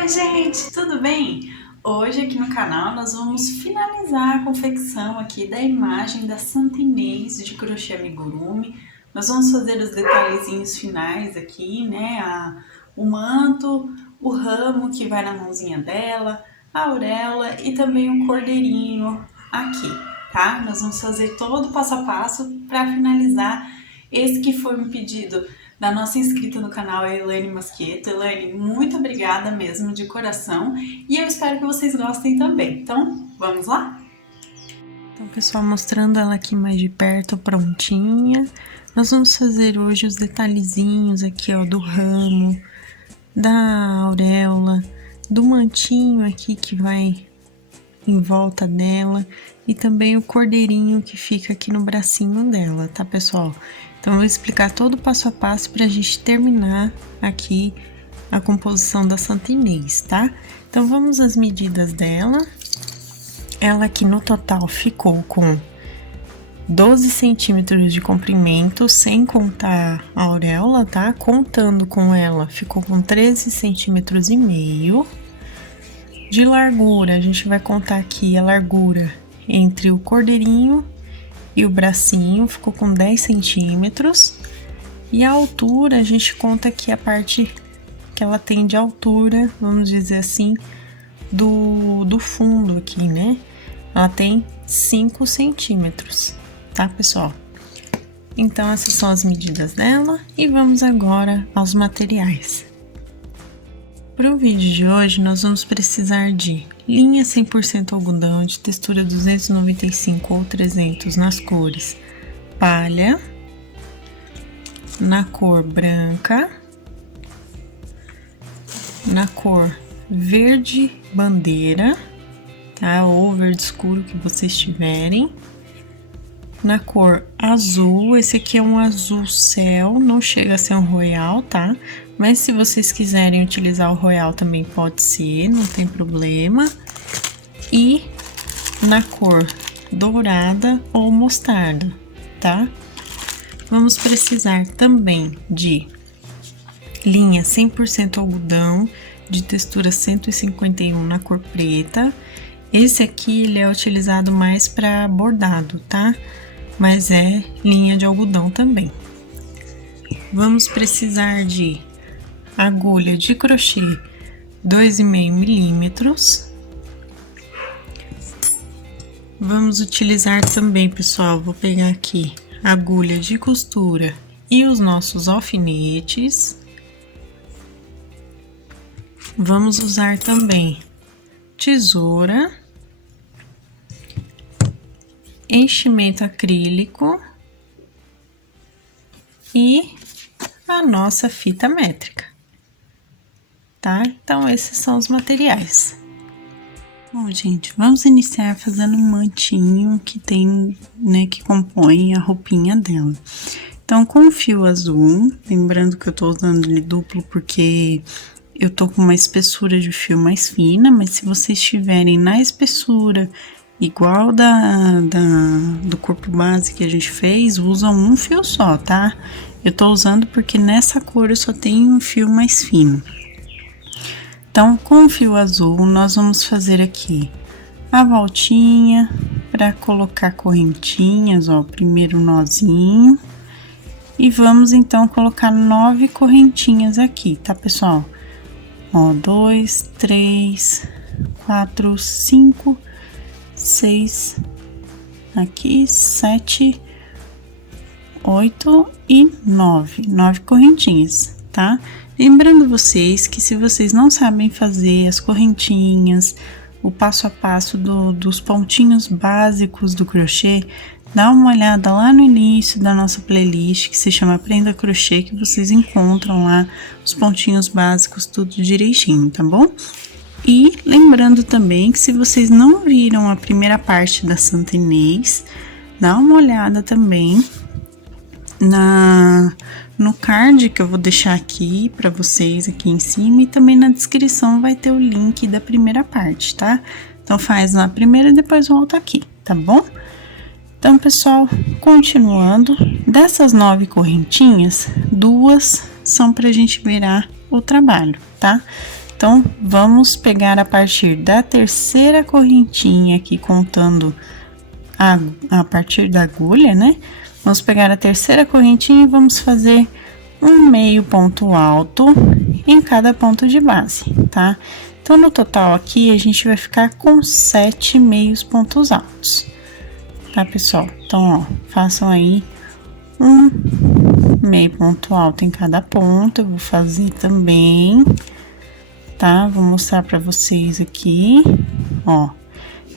Oi, gente, tudo bem? Hoje aqui no canal nós vamos finalizar a confecção aqui da imagem da Santa Inês de crochê amigurumi. Nós vamos fazer os detalhezinhos finais aqui, né? O manto, o ramo que vai na mãozinha dela, a auréola e também o cordeirinho aqui, tá? Nós vamos fazer todo o passo a passo para finalizar esse que foi um pedido da nossa inscrita no canal, a Elaine Masqueto. Elaine, muito obrigada mesmo, de coração, e eu espero que vocês gostem também. Então, vamos lá? Então, pessoal, mostrando ela aqui mais de perto, prontinha. Nós vamos fazer hoje os detalhezinhos aqui, ó, do ramo, da auréola, do mantinho aqui que vai em volta dela e também o cordeirinho que fica aqui no bracinho dela, tá, pessoal? Então, eu vou explicar todo o passo a passo pra gente terminar aqui a composição da Santa Inês, tá? Então, vamos às medidas dela. Ela aqui no total ficou com 12 centímetros de comprimento, sem contar a auréola, tá? Contando com ela, ficou com 13 centímetros e meio. De largura, a gente vai contar aqui a largura entre o cordeirinho e o bracinho, ficou com 10 centímetros. E a altura, a gente conta aqui a parte que ela tem de altura, vamos dizer assim, do fundo aqui, né? Ela tem 5 centímetros, tá, pessoal? Então, essas são as medidas dela e vamos agora aos materiais. Para o vídeo de hoje, nós vamos precisar de linha 100% algodão de textura 295 ou 300 nas cores palha, na cor branca, na cor verde bandeira, tá? Ou verde escuro que vocês tiverem, na cor azul. Esse aqui é um azul céu, não chega a ser um royal, tá? Mas se vocês quiserem utilizar o royal também pode ser, não tem problema. E na cor dourada ou mostarda, tá? Vamos precisar também de linha 100% algodão de textura 151 na cor preta. Esse aqui ele é utilizado mais para bordado, tá? Mas é linha de algodão também. Vamos precisar de agulha de crochê 2,5 milímetros. Vamos utilizar também, pessoal, vou pegar aqui agulha de costura e os nossos alfinetes. Vamos usar também tesoura, enchimento acrílico e a nossa fita métrica, tá? Então, esses são os materiais. Bom, gente, vamos iniciar fazendo um mantinho que tem, né, que compõe a roupinha dela. Então, com o fio azul, lembrando que eu tô usando ele duplo porque eu tô com uma espessura de fio mais fina, mas se vocês tiverem na espessura igual do corpo base que a gente fez, usa um fio só, tá? Eu tô usando porque nessa cor eu só tenho um fio mais fino. Então, com o fio azul, nós vamos fazer aqui a voltinha para colocar correntinhas, ó, primeiro nozinho. E vamos, então, colocar 9 correntinhas aqui, tá, pessoal? Ó, 2, 3, 4, 5, 6, aqui, 7, 8 e 9. 9 correntinhas, tá? Lembrando vocês que se vocês não sabem fazer as correntinhas, o passo a passo dos pontinhos básicos do crochê, dá uma olhada lá no início da nossa playlist, que se chama Aprenda Crochê, que vocês encontram lá os pontinhos básicos, tudo direitinho, tá bom? E lembrando também que se vocês não viram a primeira parte da Santa Inês, dá uma olhada também no card que eu vou deixar aqui para vocês aqui em cima, e também na descrição vai ter o link da primeira parte, tá? Então faz na primeira e depois volta aqui, tá bom? Então, pessoal, continuando, dessas 9 correntinhas, 2 são pra gente virar o trabalho, tá? Então, vamos pegar a partir da terceira correntinha aqui, contando a partir da agulha, né? Vamos pegar a terceira correntinha e vamos fazer um meio ponto alto em cada ponto de base, tá? Então, no total aqui, a gente vai ficar com 7 meios pontos altos, tá, pessoal? Então, ó, façam aí um meio ponto alto em cada ponto. Eu vou fazer também, tá? Vou mostrar pra vocês aqui, ó.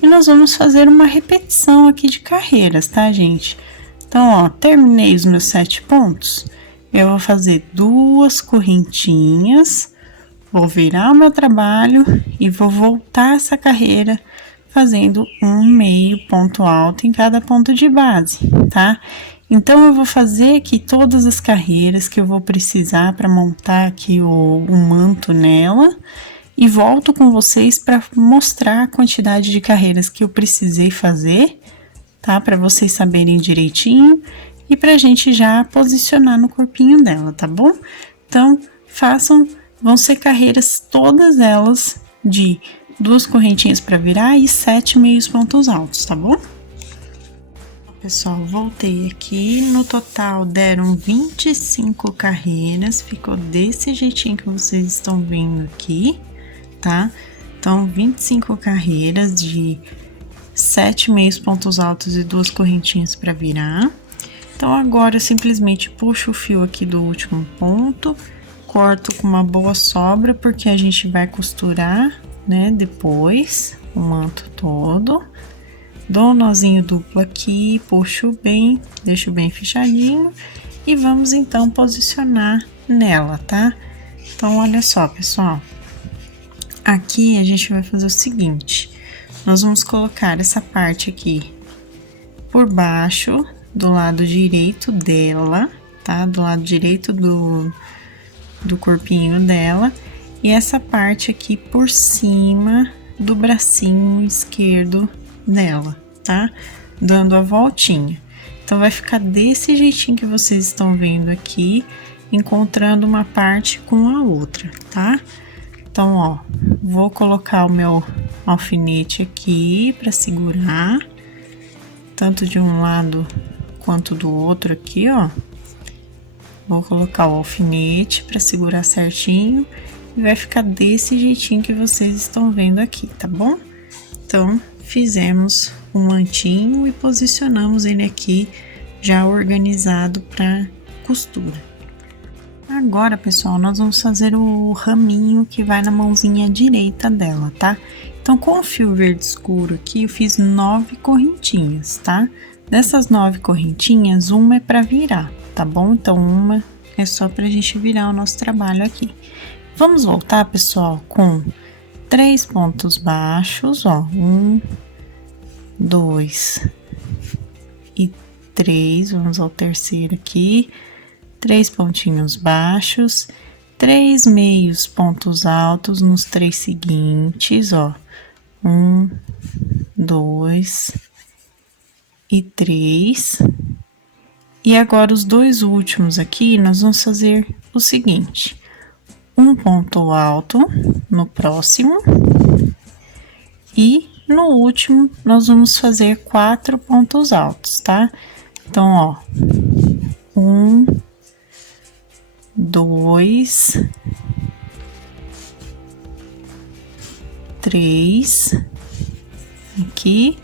E nós vamos fazer uma repetição aqui de carreiras, tá, gente? Então, ó, terminei os meus 7 pontos. Eu vou fazer 2 correntinhas, vou virar o meu trabalho e vou voltar essa carreira fazendo um meio ponto alto em cada ponto de base, tá? Então, eu vou fazer aqui todas as carreiras que eu vou precisar para montar aqui o manto nela e volto com vocês para mostrar a quantidade de carreiras que eu precisei fazer, tá? Para vocês saberem direitinho e pra gente já posicionar no corpinho dela, tá bom? Então, vão ser carreiras todas elas de 2 correntinhas para virar e 7 meios pontos altos, tá bom? Pessoal, voltei aqui, no total deram 25 carreiras, ficou desse jeitinho que vocês estão vendo aqui, tá? Então, 25 carreiras de 7 meios pontos altos e 2 correntinhas para virar. Então, agora eu simplesmente puxo o fio aqui do último ponto, corto com uma boa sobra, porque a gente vai costurar, né, depois o manto todo. Dou um nozinho duplo aqui, puxo bem, deixo bem fechadinho e vamos então posicionar nela, tá? Então, olha só, pessoal. Aqui a gente vai fazer o seguinte, nós vamos colocar essa parte aqui por baixo do lado direito dela, tá? Do lado direito do corpinho dela e essa parte aqui por cima do bracinho esquerdo dela, tá? Dando a voltinha. Então, vai ficar desse jeitinho que vocês estão vendo aqui, encontrando uma parte com a outra, tá? Então, ó, vou colocar o meu alfinete aqui para segurar, tanto de um lado quanto do outro aqui, ó. Vou colocar o alfinete para segurar certinho e vai ficar desse jeitinho que vocês estão vendo aqui, tá bom? Então, fizemos um mantinho e posicionamos ele aqui já organizado para costura. Agora, pessoal, nós vamos fazer o raminho que vai na mãozinha direita dela, tá? Então, com o fio verde escuro aqui, eu fiz 9 correntinhas, tá? Dessas 9 correntinhas, uma é para virar, tá bom? Então, uma é só pra gente virar o nosso trabalho aqui. Vamos voltar, pessoal, com 3 pontos baixos, ó. 1, 2 e 3. Vamos ao terceiro aqui. 3 pontinhos baixos, 3 meios pontos altos nos 3 seguintes, ó. 1, 2 e 3. E agora, os 2 últimos aqui, nós vamos fazer o seguinte: um ponto alto no próximo e no último nós vamos fazer 4 pontos altos, tá? Então, ó, 1, 2, 3, aqui,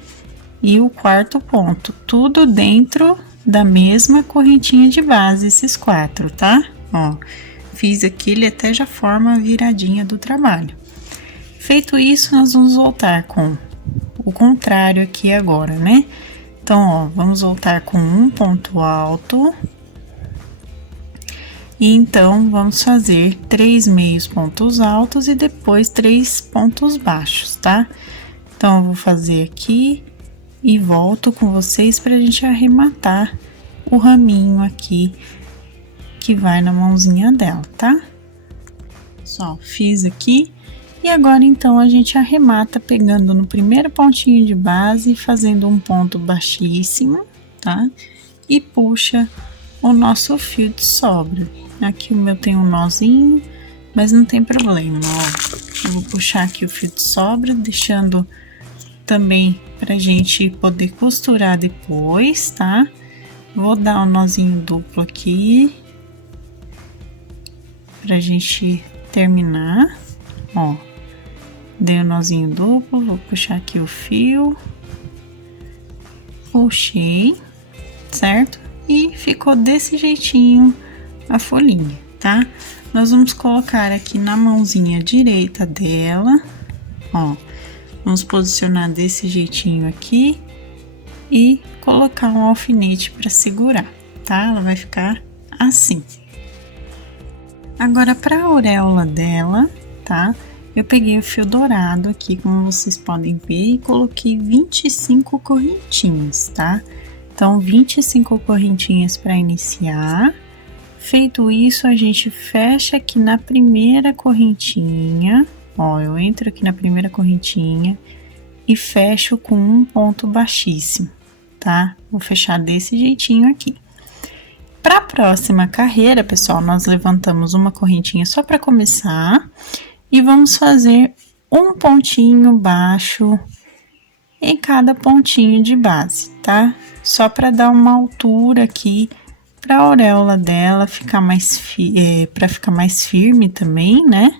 e o quarto ponto, tudo dentro da mesma correntinha de base, esses 4, tá? Ó, fiz aqui, ele até já forma a viradinha do trabalho. Feito isso, nós vamos voltar com o contrário aqui agora, né? Então, ó, vamos voltar com um ponto alto. E então, vamos fazer 3 meios pontos altos e depois 3 pontos baixos, tá? Então, eu vou fazer aqui e volto com vocês pra gente arrematar o raminho aqui que vai na mãozinha dela, tá? Só fiz aqui e agora então a gente arremata pegando no primeiro pontinho de base, fazendo um ponto baixíssimo, tá? E puxa o nosso fio de sobra. Aqui o meu tem um nozinho, mas não tem problema, ó. Eu vou puxar aqui o fio de sobra, deixando também pra gente poder costurar depois, tá? Vou dar um nozinho duplo aqui, pra gente terminar, ó. Dei um nozinho duplo, vou puxar aqui o fio, puxei, certo? E ficou desse jeitinho a folhinha, tá? Nós vamos colocar aqui na mãozinha direita dela, ó. Vamos posicionar desse jeitinho aqui e colocar um alfinete para segurar, tá? Ela vai ficar assim. Agora, para a auréola dela, tá? Eu peguei o fio dourado aqui, como vocês podem ver, e coloquei 25 correntinhas, tá? Então, 25 correntinhas para iniciar. Feito isso, a gente fecha aqui na primeira correntinha, ó, eu entro aqui na primeira correntinha e fecho com um ponto baixíssimo, tá? Vou fechar desse jeitinho aqui. Para a próxima carreira, pessoal, nós levantamos uma correntinha só para começar e vamos fazer um pontinho baixo em cada pontinho de base, tá? Só para dar uma altura aqui para a auréola dela ficar mais para ficar mais firme também, né?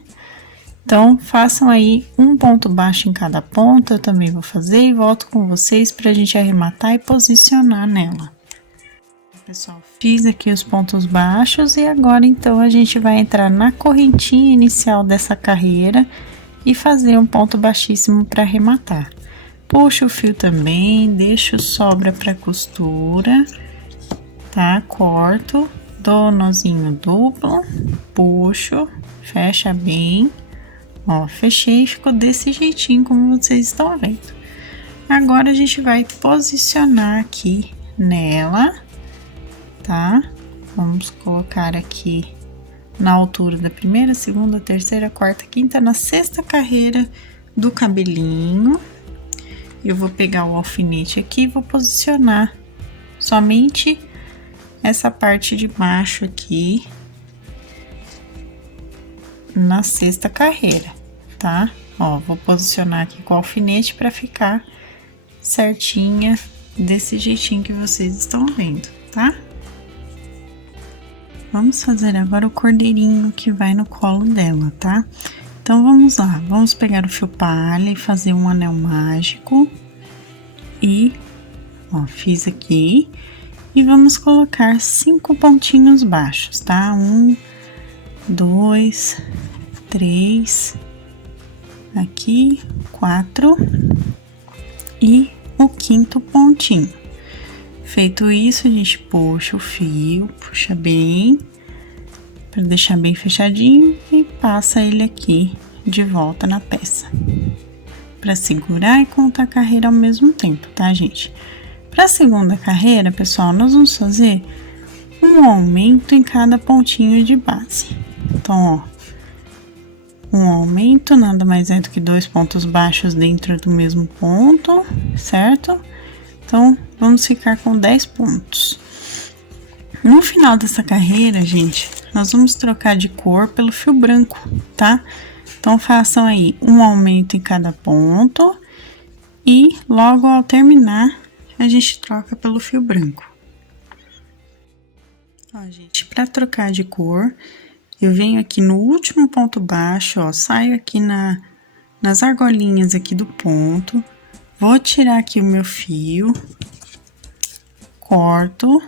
Então, façam aí um ponto baixo em cada ponta, eu também vou fazer e volto com vocês para a gente arrematar e posicionar nela. Pessoal, fiz aqui os pontos baixos e agora então a gente vai entrar na correntinha inicial dessa carreira e fazer um ponto baixíssimo para arrematar. Puxo o fio também, deixo sobra para costura, tá? Corto, dou nozinho duplo, puxo, fecha bem, ó, fechei e ficou desse jeitinho como vocês estão vendo. Agora a gente vai posicionar aqui nela, tá? Vamos colocar aqui na altura da primeira, segunda, terceira, quarta, quinta, na sexta carreira do cabelinho. Eu vou pegar o alfinete aqui e vou posicionar somente essa parte de baixo aqui na sexta carreira, tá? Ó, vou posicionar aqui com o alfinete para ficar certinha desse jeitinho que vocês estão vendo, tá? Vamos fazer agora o cordeirinho que vai no colo dela, tá? Então, vamos lá. Vamos pegar o fio palha e fazer um anel mágico. E, ó, fiz aqui. E vamos colocar 5 pontinhos baixos, tá? 1, 2, 3, aqui, 4 e o 5º pontinho. Feito isso, a gente puxa o fio, puxa bem, para deixar bem fechadinho e passa ele aqui de volta na peça. Para segurar e contar a carreira ao mesmo tempo, tá, gente? Para a segunda carreira, pessoal, nós vamos fazer um aumento em cada pontinho de base. Então, ó, um aumento nada mais é do que 2 pontos baixos dentro do mesmo ponto, certo? Então, vamos ficar com 10 pontos. No final dessa carreira, gente, nós vamos trocar de cor pelo fio branco, tá? Então, façam aí um aumento em cada ponto e logo ao terminar, a gente troca pelo fio branco. Ó, gente, para trocar de cor, eu venho aqui no último ponto baixo, ó, saio aqui nas argolinhas aqui do ponto, vou tirar aqui o meu fio, corto,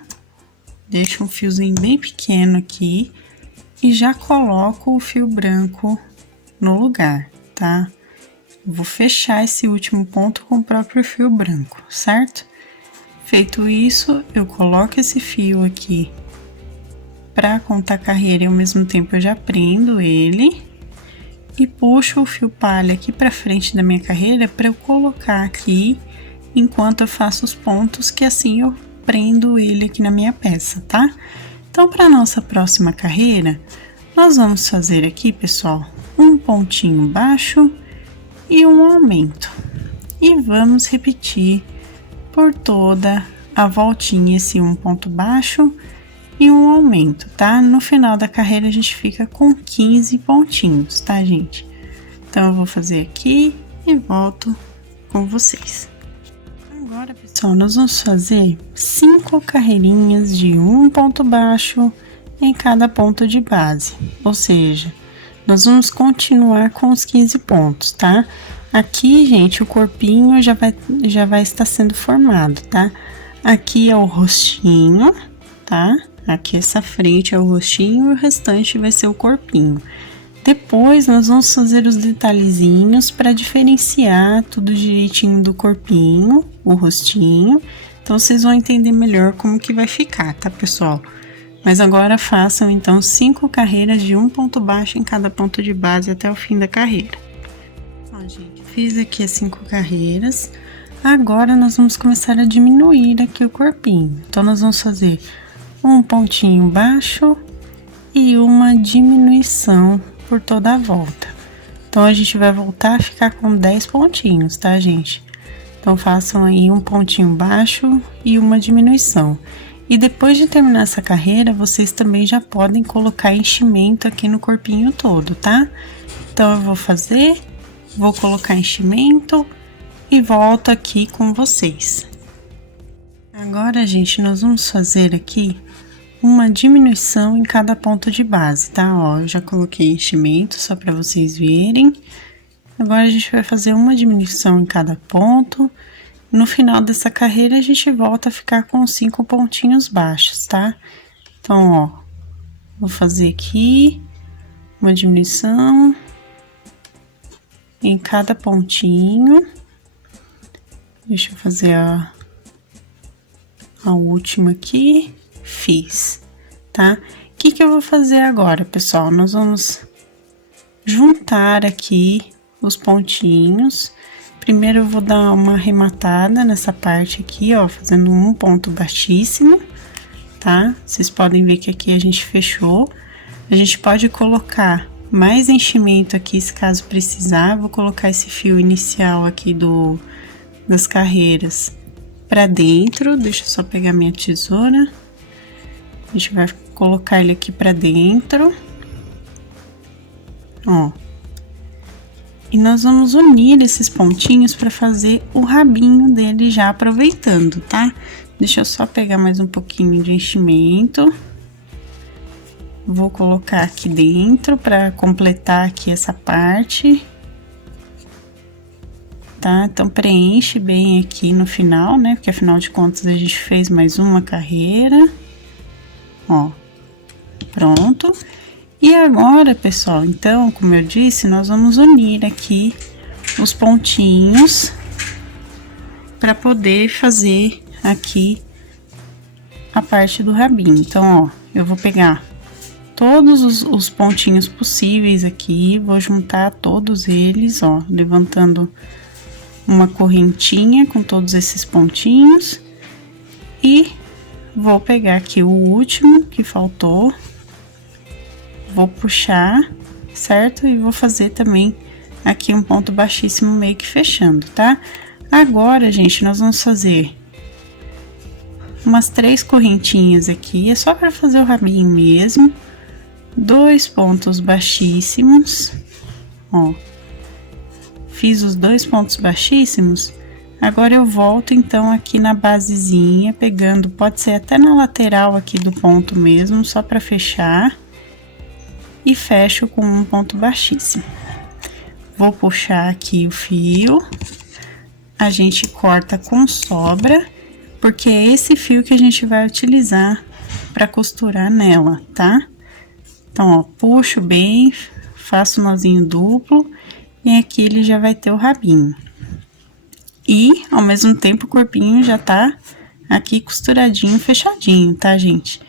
deixo um fiozinho bem pequeno aqui e já coloco o fio branco no lugar, tá? Vou fechar esse último ponto com o próprio fio branco, certo? Feito isso, eu coloco esse fio aqui para contar a carreira e ao mesmo tempo eu já prendo ele e puxo o fio palha aqui para frente da minha carreira para eu colocar aqui enquanto eu faço os pontos, que assim eu prendo ele aqui na minha peça, tá? Então, para nossa próxima carreira, nós vamos fazer aqui, pessoal, um pontinho baixo e um aumento. E vamos repetir por toda a voltinha esse um ponto baixo e um aumento, tá? No final da carreira a gente fica com 15 pontinhos, tá, gente? Então eu vou fazer aqui e volto com vocês. Agora, pessoal, nós vamos fazer 5 carreirinhas de um ponto baixo em cada ponto de base, ou seja, nós vamos continuar com os 15 pontos, tá? Aqui, gente, o corpinho já vai estar sendo formado, tá? Aqui é o rostinho, tá? Aqui essa frente é o rostinho e o restante vai ser o corpinho. Depois, nós vamos fazer os detalhezinhos para diferenciar tudo direitinho do corpinho, o rostinho. Então, vocês vão entender melhor como que vai ficar, tá, pessoal? Mas agora façam, então, 5 carreiras de um ponto baixo em cada ponto de base até o fim da carreira. Ó, gente, fiz aqui as 5 carreiras. Agora, nós vamos começar a diminuir aqui o corpinho. Então, nós vamos fazer um pontinho baixo e uma diminuição por toda a volta. Então, a gente vai voltar a ficar com 10 pontinhos, tá, gente? Então, façam aí um pontinho baixo e uma diminuição. E depois de terminar essa carreira, vocês também já podem colocar enchimento aqui no corpinho todo, tá? Então, eu vou colocar enchimento e volto aqui com vocês. Agora, gente, nós vamos fazer aqui uma diminuição em cada ponto de base, tá? Ó, eu já coloquei enchimento só para vocês verem. Agora, a gente vai fazer uma diminuição em cada ponto. No final dessa carreira, a gente volta a ficar com 5 pontinhos baixos, tá? Então, ó, vou fazer aqui uma diminuição em cada pontinho. Deixa eu fazer a última aqui. Fiz, tá? O que eu vou fazer agora, pessoal? Nós vamos juntar aqui os pontinhos. Primeiro eu vou dar uma arrematada nessa parte aqui, ó, fazendo um ponto baixíssimo, tá? Vocês podem ver que aqui a gente fechou. A gente pode colocar mais enchimento aqui, se caso precisar. Vou colocar esse fio inicial aqui das carreiras pra dentro. Deixa eu só pegar minha tesoura. A gente vai colocar ele aqui pra dentro, ó. E nós vamos unir esses pontinhos para fazer o rabinho dele já aproveitando, tá? Deixa eu só pegar mais um pouquinho de enchimento. Vou colocar aqui dentro para completar aqui essa parte. Tá? Então, preenche bem aqui no final, né? Porque afinal de contas a gente fez mais uma carreira. Ó, pronto. E agora, pessoal, então, como eu disse, nós vamos unir aqui os pontinhos para poder fazer aqui a parte do rabinho. Então, ó, eu vou pegar todos os pontinhos possíveis aqui, vou juntar todos eles, ó, levantando uma correntinha com todos esses pontinhos e vou pegar aqui o último que faltou, vou puxar, certo? E vou fazer também aqui um ponto baixíssimo meio que fechando, tá? Agora, gente, nós vamos fazer umas 3 correntinhas aqui, é só para fazer o rabinho mesmo. 2 pontos baixíssimos, ó. Fiz os 2 pontos baixíssimos. Agora eu volto então aqui na basezinha, pegando, pode ser até na lateral aqui do ponto mesmo, só para fechar. E fecho com um ponto baixíssimo. Vou puxar aqui o fio. A gente corta com sobra, porque é esse fio que a gente vai utilizar para costurar nela, tá? Então, ó, puxo bem, faço um nozinho duplo e aqui ele já vai ter o rabinho. E, ao mesmo tempo, o corpinho já tá aqui costuradinho, fechadinho, tá, gente?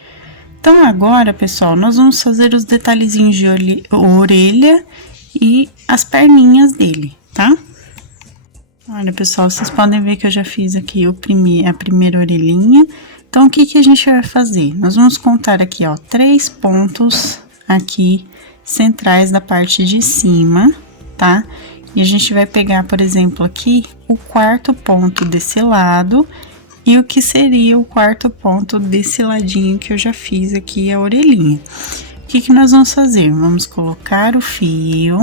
Então, agora, pessoal, nós vamos fazer os detalhezinhos de orelha e as perninhas dele, tá? Olha, pessoal, vocês podem ver que eu já fiz aqui a primeira orelhinha. Então, o que a gente vai fazer? Nós vamos contar aqui, ó, 3 pontos aqui centrais da parte de cima, tá? E a gente vai pegar, por exemplo, aqui o 4º ponto desse lado E o que seria o quarto ponto desse ladinho que eu já fiz aqui, a orelhinha. O que que nós vamos fazer? Vamos colocar o fio,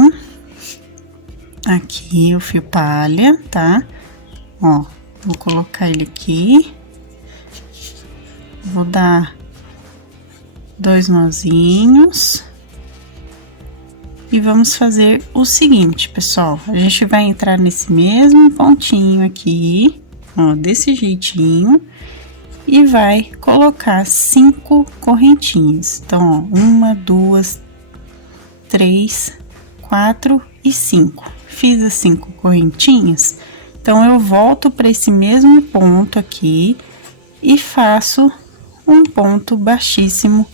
aqui o fio palha, tá? Ó, vou colocar ele aqui. Vou dar 2 nozinhos. E vamos fazer o seguinte, pessoal. A gente vai entrar nesse mesmo pontinho aqui, ó, desse jeitinho. E vai colocar 5 correntinhas. Então, ó, 1, 2, 3, 4 e 5. Fiz as 5 correntinhas. Então, eu volto para esse mesmo ponto aqui e faço um ponto baixíssimo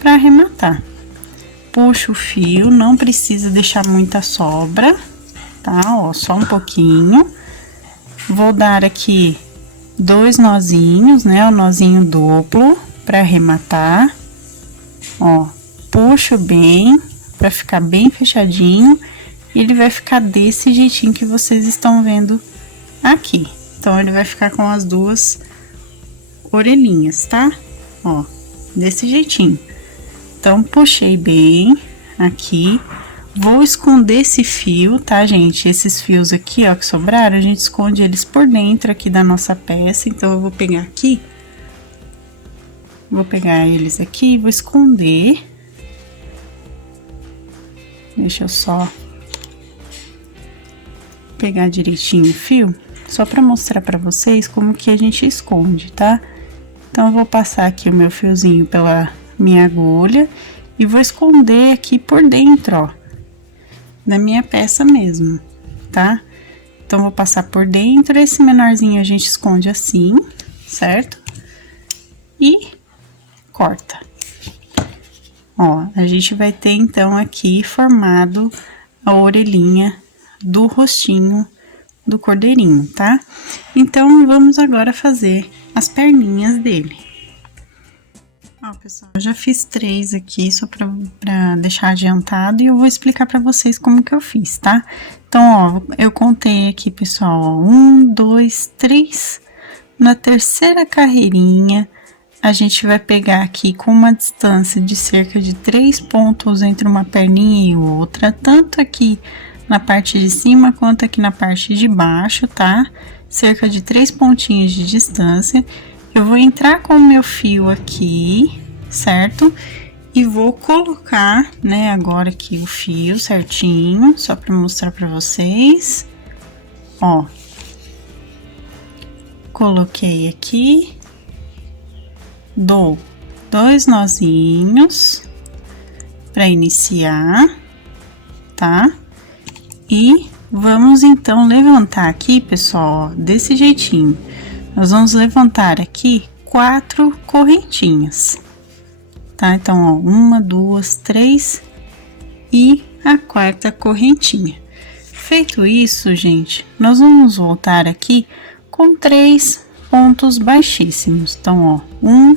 para arrematar. Puxo o fio, não precisa deixar muita sobra, tá? Ó, só um pouquinho. Vou dar aqui 2 nozinhos, né? O nozinho duplo para arrematar. Ó, puxo bem para ficar bem fechadinho. E ele vai ficar desse jeitinho que vocês estão vendo aqui. Então, ele vai ficar com as 2 orelhinhas, tá? Ó, desse jeitinho. Então, puxei bem aqui. Vou esconder esse fio, tá, gente? Esses fios aqui, ó, que sobraram, a gente esconde eles por dentro aqui da nossa peça. Então, eu vou pegar aqui. Vou pegar eles aqui e vou esconder. Deixa eu só pegar direitinho o fio, só pra mostrar pra vocês como que a gente esconde, tá? Então, eu vou passar aqui o meu fiozinho pela minha agulha e vou esconder aqui por dentro, ó, da minha peça mesmo, tá? Então, vou passar por dentro, esse menorzinho a gente esconde assim, certo? E corta. Ó, a gente vai ter, então, aqui formado a orelhinha do rostinho do cordeirinho, tá? Então, vamos agora fazer as perninhas dele. Ó, pessoal, eu já fiz 3 aqui, só pra deixar adiantado, e eu vou explicar pra vocês como que eu fiz, tá? Então, ó, eu contei aqui, pessoal, ó, 1, 2, 3. Na terceira carreirinha, a gente vai pegar aqui com uma distância de cerca de 3 pontos entre uma perninha e outra, tanto aqui na parte de cima quanto aqui na parte de baixo, tá? Cerca de 3 pontinhos de distância. Eu vou entrar com o meu fio aqui, certo? E vou colocar, né, agora aqui o fio certinho, só pra mostrar pra vocês. Ó. Coloquei aqui. Dou 2 nozinhos pra iniciar, tá? E vamos então levantar aqui, pessoal, ó, desse jeitinho. Nós vamos levantar aqui 4 correntinhas, tá? Então, ó, 1, 2, 3 e a 4ª correntinha. Feito isso, gente, nós vamos voltar aqui com 3 pontos baixíssimos. Então, ó, 1,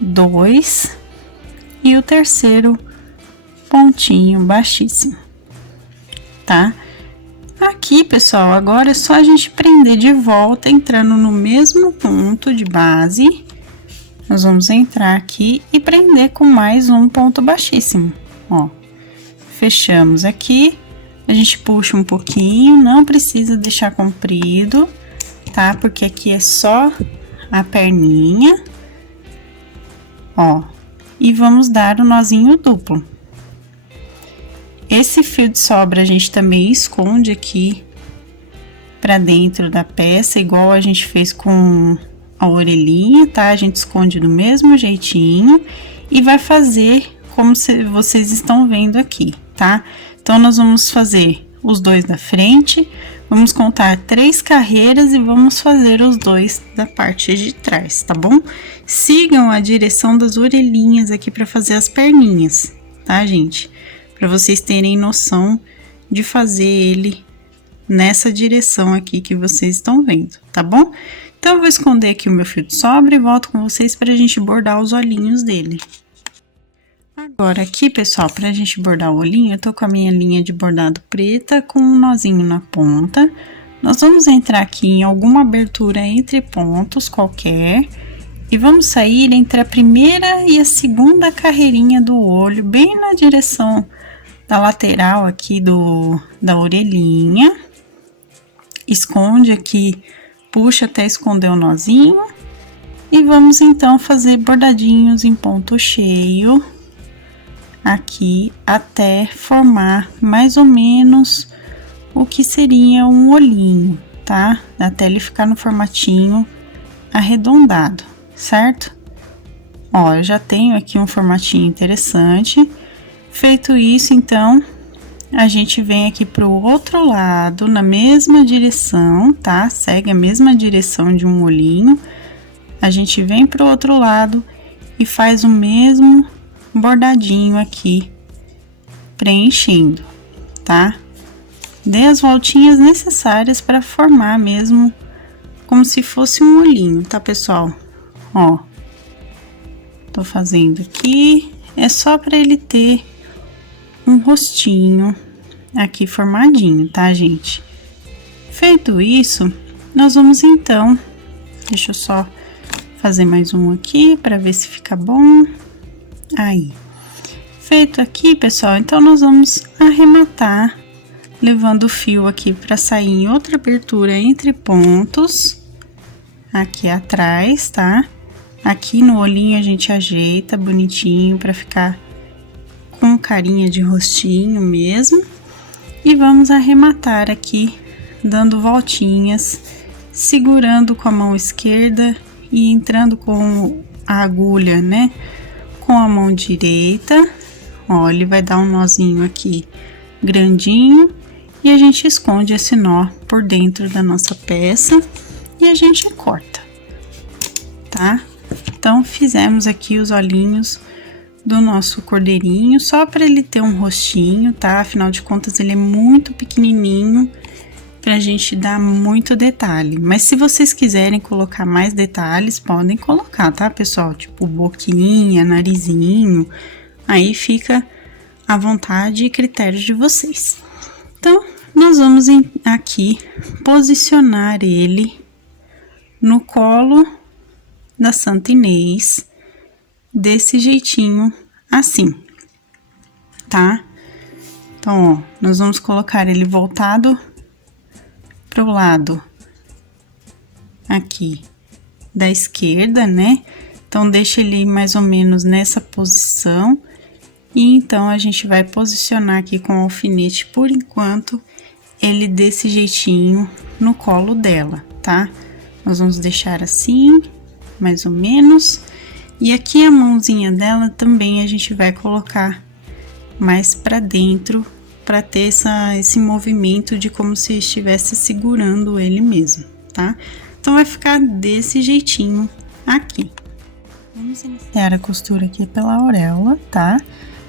2 e o terceiro pontinho baixíssimo, tá? Aqui, pessoal, agora é só a gente prender de volta, entrando no mesmo ponto de base. Nós vamos entrar aqui e prender com mais um ponto baixíssimo, ó. Fechamos aqui, a gente puxa um pouquinho, não precisa deixar comprido, tá? Porque aqui é só a perninha, ó. E vamos dar o nozinho duplo. Esse fio de sobra a gente também esconde aqui pra dentro da peça, igual a gente fez com a orelhinha, tá? A gente esconde do mesmo jeitinho e vai fazer como vocês estão vendo aqui, tá? Então, nós vamos fazer os 2 da frente, vamos contar 3 carreiras e vamos fazer os 2 da parte de trás, tá bom? Sigam a direção das orelhinhas aqui pra fazer as perninhas, tá, gente? Para vocês terem noção de fazer ele nessa direção aqui que vocês estão vendo, tá bom? Então, eu vou esconder aqui o meu fio de sobra e volto com vocês pra gente bordar os olhinhos dele. Agora, aqui, pessoal, pra gente bordar o olhinho, eu tô com a minha linha de bordado preta com um nozinho na ponta. nós vamos entrar aqui em alguma abertura entre pontos qualquer e vamos sair entre a primeira e a segunda carreirinha do olho, bem na direção da lateral aqui da orelhinha. Esconde aqui, puxa até esconder o nozinho. E vamos então fazer bordadinhos em ponto cheio aqui até formar mais ou menos o que seria um olhinho, tá? Até ele ficar no formatinho arredondado, certo? Ó, eu já tenho aqui um formatinho interessante. Feito isso, então, a gente vem aqui pro outro lado, na mesma direção, tá? Segue a mesma direção de um olhinho. A gente vem pro outro lado e faz o mesmo bordadinho aqui, preenchendo, tá? Dê as voltinhas necessárias para formar mesmo como se fosse um olhinho, tá, pessoal? Ó, tô fazendo aqui, é só para ele ter um rostinho aqui formadinho, tá, gente? Feito isso, nós vamos então, deixa eu só fazer mais um aqui para ver se fica bom. Aí, feito aqui, pessoal, então nós vamos arrematar levando o fio aqui para sair em outra abertura entre pontos aqui atrás, tá? Aqui no olhinho a gente ajeita bonitinho para ficar com carinha de rostinho mesmo. E vamos arrematar aqui dando voltinhas, segurando com a mão esquerda e entrando com a agulha, né, com a mão direita. Ó, ele vai dar um nozinho aqui grandinho e a gente esconde esse nó por dentro da nossa peça e a gente corta, tá? Então, fizemos aqui os olhinhos do nosso cordeirinho, só para ele ter um rostinho, tá? Afinal de contas, ele é muito pequenininho pra gente dar muito detalhe. Mas se vocês quiserem colocar mais detalhes, podem colocar, tá, pessoal? Tipo, boquinha, narizinho, aí fica à vontade e critério de vocês. Então, nós vamos aqui posicionar ele no colo da Santa Inês, desse jeitinho, assim, tá? Então, ó, nós vamos colocar ele voltado pro lado aqui da esquerda, né? Então, deixa ele mais ou menos nessa posição. E então, a gente vai posicionar aqui com o alfinete, por enquanto, ele desse jeitinho no colo dela, tá? Nós vamos deixar assim, mais ou menos. E aqui a mãozinha dela também a gente vai colocar mais pra dentro, pra ter esse movimento de como se estivesse segurando ele mesmo, tá? Então, vai ficar desse jeitinho aqui. Vamos iniciar a costura aqui pela auréola, tá?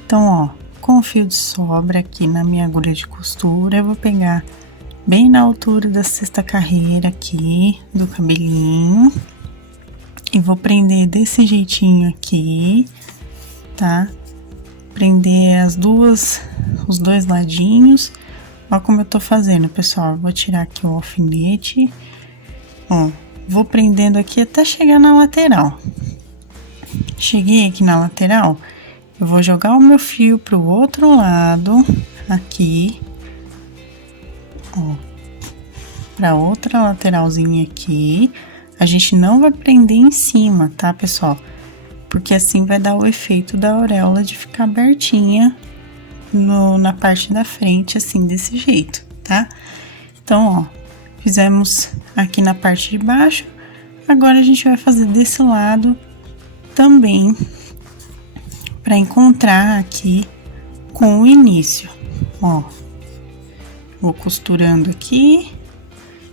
Então, ó, com o fio de sobra aqui na minha agulha de costura, eu vou pegar bem na altura da sexta carreira aqui do cabelinho e vou prender desse jeitinho aqui, tá? Prender os dois ladinhos. Ó como eu tô fazendo, pessoal. Eu vou tirar aqui o alfinete, ó, vou prendendo aqui até chegar na lateral. Cheguei aqui na lateral, eu vou jogar o meu fio pro outro lado, aqui, ó, pra outra lateralzinha aqui. A gente não vai prender em cima, tá, pessoal? Porque assim vai dar o efeito da auréola de ficar abertinha na parte da frente, assim, desse jeito, tá? Então, ó, fizemos aqui na parte de baixo, agora a gente vai fazer desse lado também, para encontrar aqui com o início, ó. Vou costurando aqui,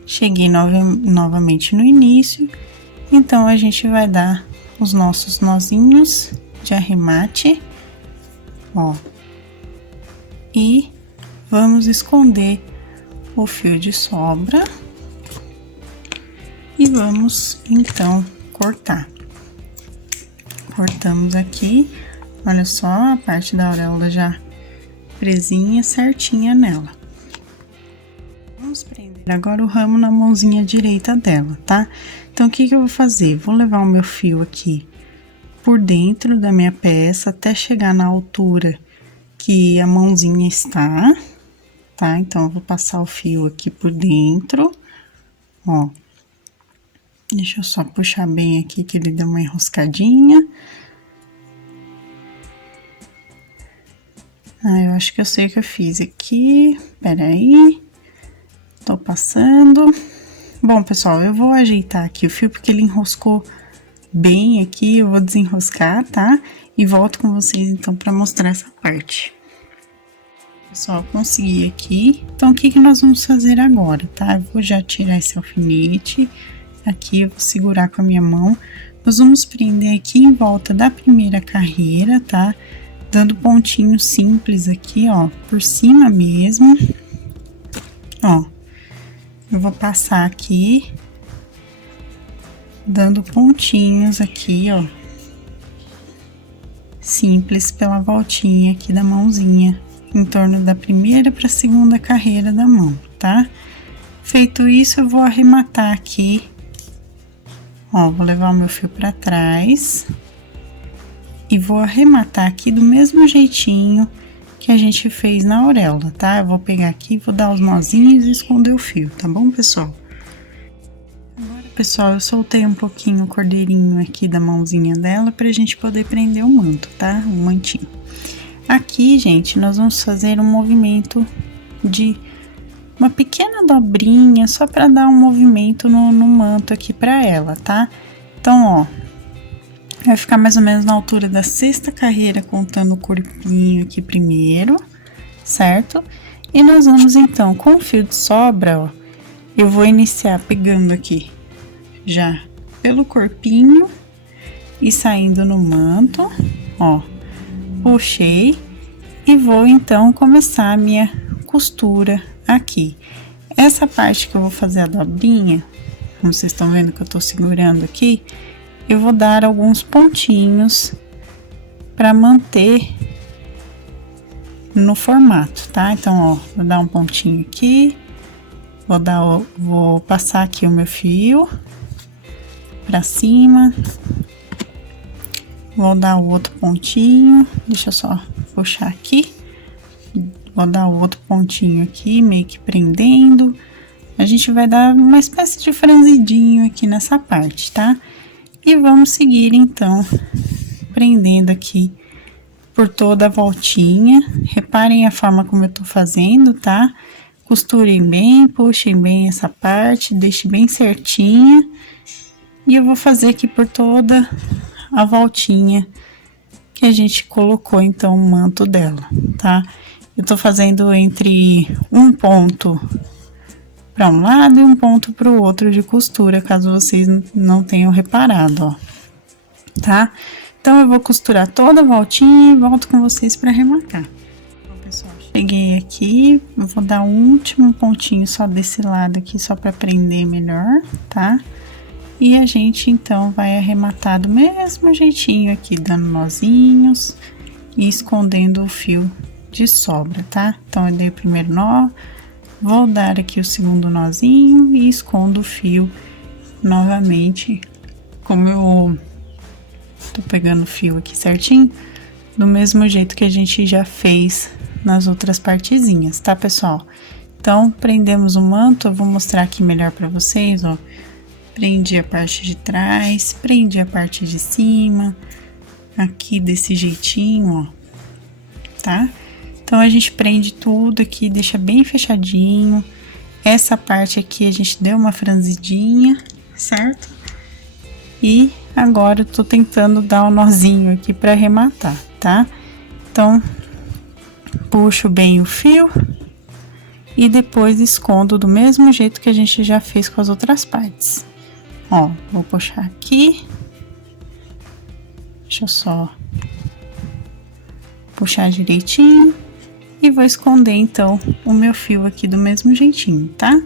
cheguei novamente no início, então a gente vai dar os nossos nozinhos de arremate, ó. E vamos esconder o fio de sobra e vamos então cortar. Cortamos aqui, olha só, a parte da auréola já presinha certinha nela. Vamos prender Agora o ramo na mãozinha direita dela, tá? Então, o que eu vou fazer? Vou levar o meu fio aqui por dentro da minha peça até chegar na altura que a mãozinha está, tá? Então, eu vou passar o fio aqui por dentro, ó. Deixa eu só puxar bem aqui que ele deu uma enroscadinha. Eu acho que eu sei o que eu fiz aqui. Peraí. Tô passando. Bom, pessoal, eu vou ajeitar aqui o fio porque ele enroscou bem aqui. Eu vou desenroscar, tá? E volto com vocês, então, pra mostrar essa parte. Pessoal, consegui aqui. Então, o que nós vamos fazer agora, tá? Eu vou já tirar esse alfinete. Aqui, eu vou segurar com a minha mão. Nós vamos prender aqui em volta da primeira carreira, tá? Dando pontinho simples aqui, ó, por cima mesmo. Ó, eu vou passar aqui, dando pontinhos aqui, ó. Simples pela voltinha aqui da mãozinha, em torno da primeira para a segunda carreira da mão, tá? Feito isso, eu vou arrematar aqui. Ó, vou levar o meu fio para trás. E vou arrematar aqui do mesmo jeitinho que a gente fez na auréola, tá? Eu vou pegar aqui, vou dar os nozinhos e esconder o fio, tá bom, pessoal? Agora, pessoal, eu soltei um pouquinho o cordeirinho aqui da mãozinha dela pra gente poder prender o manto, tá? O mantinho. Aqui, gente, nós vamos fazer um movimento de uma pequena dobrinha, só pra dar um movimento no manto aqui pra ela, tá? Então, ó, vai ficar mais ou menos na altura da sexta carreira, contando o corpinho aqui primeiro, certo? E nós vamos, então, com o fio de sobra, ó, eu vou iniciar pegando aqui já pelo corpinho e saindo no manto, ó, puxei e vou, então, começar a minha costura aqui. Essa parte que eu vou fazer a dobrinha, como vocês estão vendo que eu tô segurando aqui, eu vou dar alguns pontinhos para manter no formato, tá? Então, ó, vou dar um pontinho aqui, vou passar aqui o meu fio para cima, vou dar o outro pontinho, deixa eu só puxar aqui, vou dar o outro pontinho aqui, meio que prendendo. A gente vai dar uma espécie de franzidinho aqui nessa parte, tá? E vamos seguir, então, prendendo aqui por toda a voltinha. Reparem a forma como eu tô fazendo, tá? Costurem bem, puxem bem essa parte, deixe bem certinha. E eu vou fazer aqui por toda a voltinha que a gente colocou, então, o manto dela, tá? Eu tô fazendo entre um ponto para um lado e um ponto para o outro de costura, caso vocês não tenham reparado, ó, tá? Então, eu vou costurar toda a voltinha e volto com vocês para arrematar. Bom, pessoal, cheguei aqui, eu vou dar um último pontinho só desse lado aqui, só para prender melhor, tá? E a gente, então, vai arrematar do mesmo jeitinho aqui, dando nozinhos e escondendo o fio de sobra, tá? Então, eu dei o primeiro nó. Vou dar aqui o segundo nozinho e escondo o fio novamente, como eu tô pegando o fio aqui certinho, do mesmo jeito que a gente já fez nas outras partezinhas, tá, pessoal? Então, prendemos o manto, eu vou mostrar aqui melhor pra vocês, ó. Prendi a parte de trás, prendi a parte de cima, aqui desse jeitinho, ó, tá? Então, a gente prende tudo aqui, deixa bem fechadinho. Essa parte aqui a gente deu uma franzidinha, certo? E agora eu tô tentando dar um nozinho aqui pra arrematar, tá? Então, puxo bem o fio e depois escondo do mesmo jeito que a gente já fez com as outras partes. Ó, vou puxar aqui. Deixa eu só puxar direitinho. E vou esconder, então, o meu fio aqui do mesmo jeitinho, tá?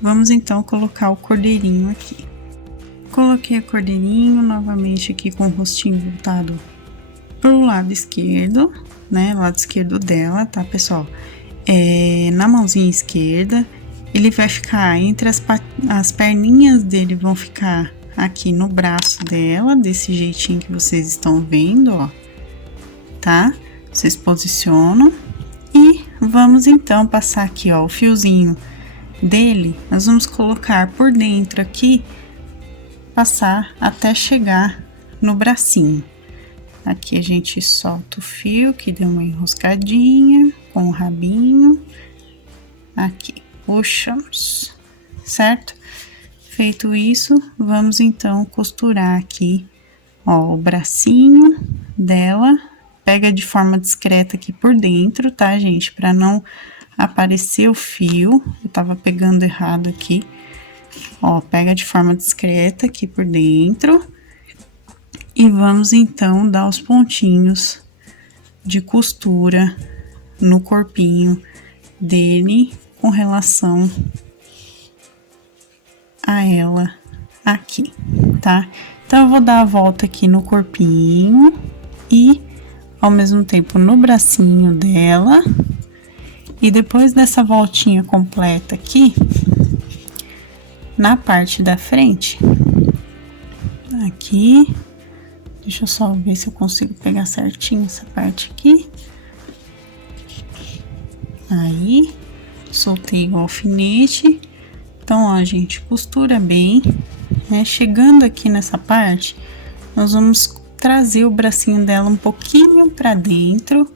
Vamos, então, colocar o cordeirinho aqui. Coloquei o cordeirinho novamente aqui com o rostinho voltado pro lado esquerdo, né? Lado esquerdo dela, tá, pessoal? Na mãozinha esquerda, ele vai ficar entre as perninhas dele, vão ficar aqui no braço dela, desse jeitinho que vocês estão vendo, ó, tá? Vocês posicionam e vamos então passar aqui, ó, o fiozinho dele, nós vamos colocar por dentro aqui, passar até chegar no bracinho. Aqui a gente solta o fio, que deu uma enroscadinha com o rabinho, aqui, puxamos, certo? Feito isso, vamos então costurar aqui, ó, o bracinho dela, pega de forma discreta aqui por dentro, tá, gente? Pra não aparecer o fio, eu tava pegando errado aqui, ó, pega de forma discreta aqui por dentro, e vamos então dar os pontinhos de costura no corpinho dele com relação a ela aqui, tá? Então, eu vou dar a volta aqui no corpinho e ao mesmo tempo no bracinho dela. E depois dessa voltinha completa aqui, na parte da frente, aqui, deixa eu só ver se eu consigo pegar certinho essa parte aqui. Aí, soltei o alfinete. Então, ó, gente, costura bem, né? Chegando aqui nessa parte, nós vamos trazer o bracinho dela um pouquinho pra dentro,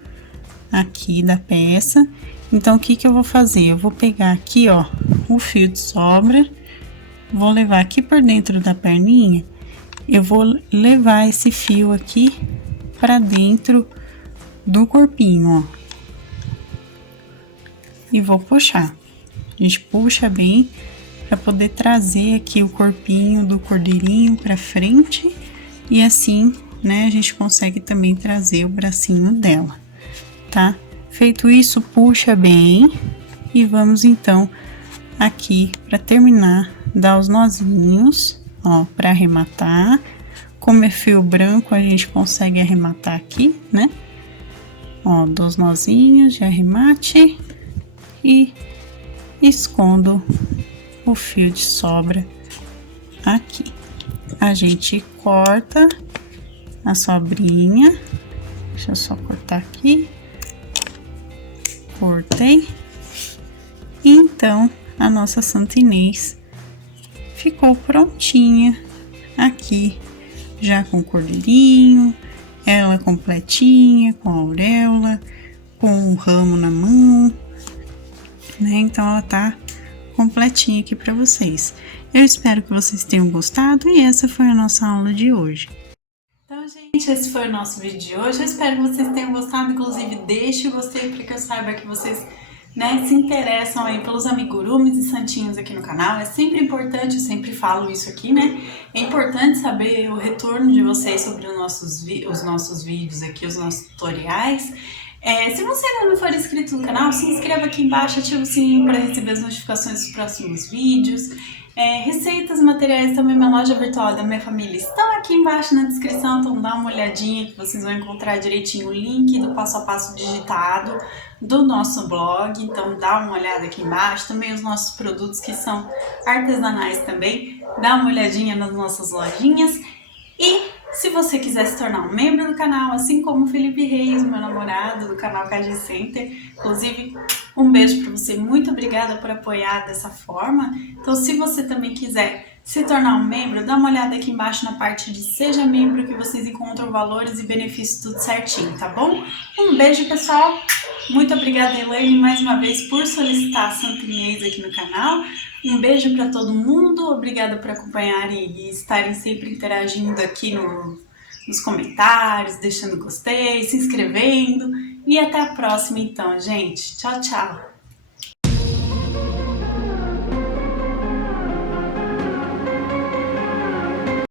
aqui da peça. Então, o que que eu vou fazer? Eu vou pegar aqui, ó, o fio de sobra, vou levar aqui por dentro da perninha, eu vou levar esse fio aqui pra dentro do corpinho, ó. E vou puxar. A gente puxa bem para poder trazer aqui o corpinho do cordeirinho para frente e assim, né, a gente consegue também trazer o bracinho dela, tá? Feito isso, puxa bem e vamos então aqui para terminar, dar os nozinhos, ó, para arrematar. Como é fio branco, a gente consegue arrematar aqui, né? Ó, dos nozinhos de arremate e escondo o fio de sobra aqui. A gente corta a sobrinha, deixa eu só cortar aqui, cortei. E então, a nossa Santa Inês ficou prontinha aqui, já com o cordeirinho, ela completinha, com a auréola, com o ramo na mão, né? Então, ela tá completinha aqui para vocês. Eu espero que vocês tenham gostado e essa foi a nossa aula de hoje. Então, gente, esse foi o nosso vídeo de hoje. Eu espero que vocês tenham gostado. Inclusive, deixe o gostei para que eu saiba que vocês, né, se interessam aí pelos amigurumis e santinhos aqui no canal. É sempre importante, eu sempre falo isso aqui, né? É importante saber o retorno de vocês sobre os nossos vídeos aqui, os nossos tutoriais. Se você ainda não for inscrito no canal, se inscreva aqui embaixo, ative o sininho para receber as notificações dos próximos vídeos. Receitas, materiais, também minha loja virtual da minha família estão aqui embaixo na descrição, então dá uma olhadinha que vocês vão encontrar direitinho o link do passo a passo digitado do nosso blog, então dá uma olhada aqui embaixo, também os nossos produtos que são artesanais também, dá uma olhadinha nas nossas lojinhas. E se você quiser se tornar um membro do canal, assim como o Felipe Reis, meu namorado do canal KG Center, inclusive um beijo para você, muito obrigada por apoiar dessa forma. Então, se você também quiser se tornar um membro, dá uma olhada aqui embaixo na parte de Seja Membro, que vocês encontram valores e benefícios tudo certinho, tá bom? Um beijo, pessoal, muito obrigada, Elaine, mais uma vez por solicitar a Santa Inês aqui no canal. Um beijo para todo mundo, obrigada por acompanharem e estarem sempre interagindo aqui nos comentários, deixando gostei, se inscrevendo. E até a próxima então, gente. Tchau, tchau!